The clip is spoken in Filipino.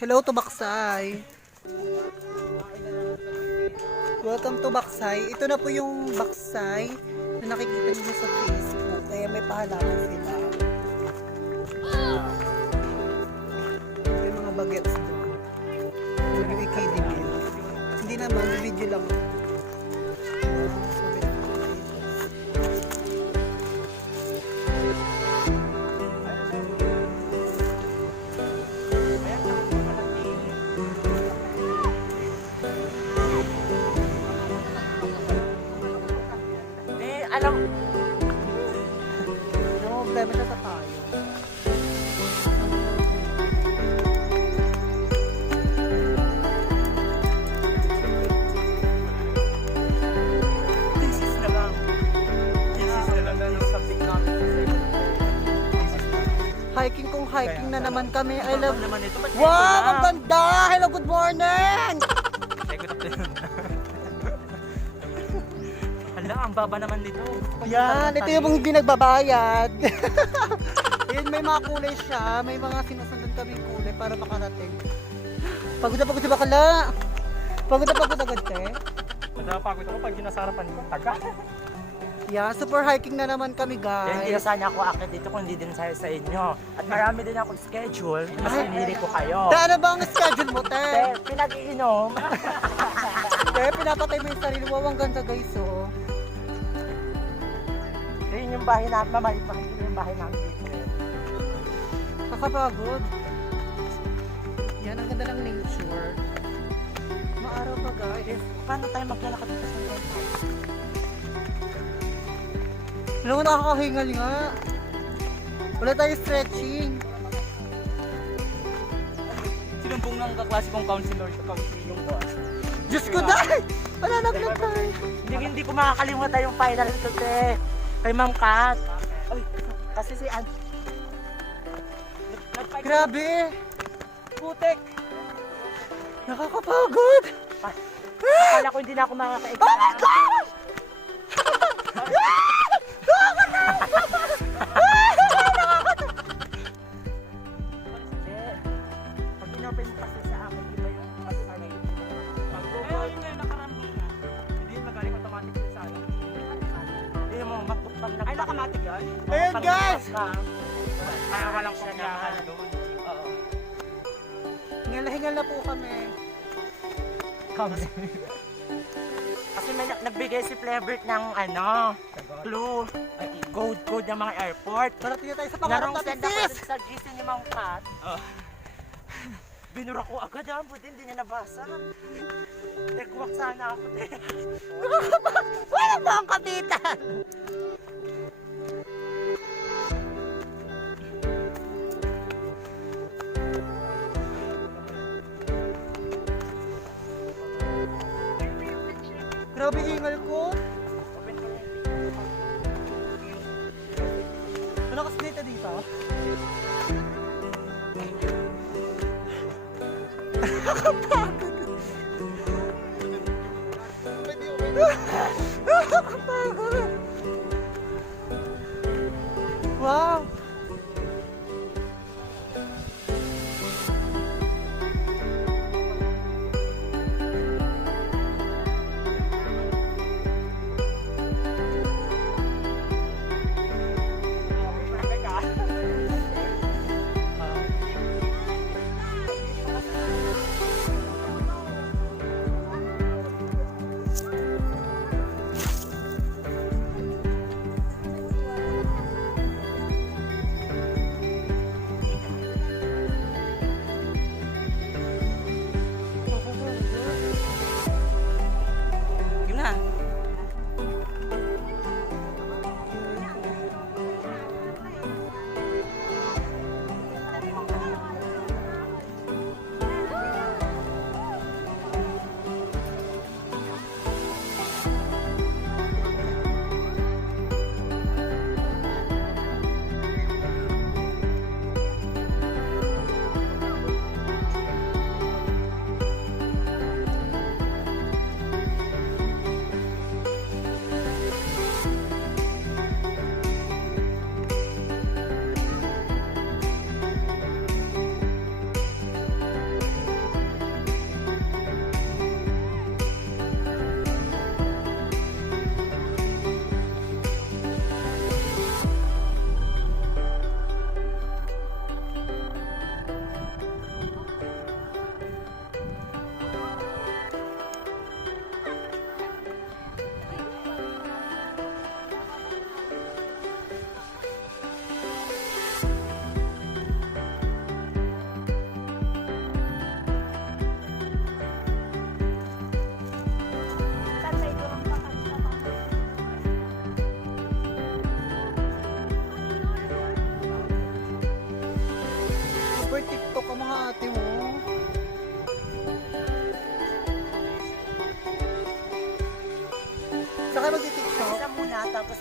Hello to Bacsay. Welcome to Bacsay. Ito na po yung Bacsay na nakikita niyo sa Facebook. Kaya may pahalaman sila. May mga bagets doon. Yung KDB. Hindi naman, video lang. Alam, no problema siya sa tayo. thesis na lang. Thesis na lang. Ganun subject namin sa Hiking kung hiking na naman kami. I love naman ito. Wow, ang ganda! Hello, good morning! Check it up din. Hala, ang baba naman dito. Yan, ito yung hindi nagbabayad. Ayun, may mga kulay siya. May mga sinusundan kaming kulay para makarating. Pagod na pagod si Bakala. Pagod na pagod agad, te. Napagod ako pag ginasarapan ko. Taga. Yeah, super hiking na naman kami, Kaya hindi na guys. sana ako akit dito kung hindi din sa inyo. At marami din akong schedule. Mas pinili ko kayo. Te, ano ba ang schedule mo, te? Te, pinag-iinom. Te, pinapatay mo yung sarili mo. Ang ganda, guys, oh. Yun yung bahay namin. Mamahit yung bahay namin dito. Kakapagod. Yan, ang ganda ng nature. Maaraw pa, guys. Paano tayo maglalakad dito sa loob? Alam mo, nakakahingal nga. Wala tayo stretching. Sinumpong ng kaklase kong counselor sa yung boss. Diyos ko, dahil! Wala naglag tayo. Hindi ko makakalimutan yung final ito, te. Kay Ma'am Kat. Ay, kasi si Ann. Grabe! Putek. Nakakapagod! Akala ko hindi na ako makaka-exam. Oh my God! Pag inopen mo kasi sa akin, iba yung mas-array. Pag Google, hindi yung nakarambing na. Hindi yung magaling automatic din sa ano. Hindi mo, matupang na. Ay, nakamatic yan? Ayun, guys! Kaya walang kopyahan doon. Oo. Hingal-hingal na po kami. Kasi may nagbigay si Flebert ng ano, clue, code ng mga airport. Parating na tayo sa pangarap Narong natin, send ako sis! sa GC ni Ma'am Kat. Binura ko agad ang buti, hindi niya nabasa. Nagwak sana ako. Wala ba ang kapitan? Grabe hingal ko. Ano kasi dito dito? Nakapagod. Nakapagod. Wow. ate mo. Saka magti-TikTok. Isa muna, tapos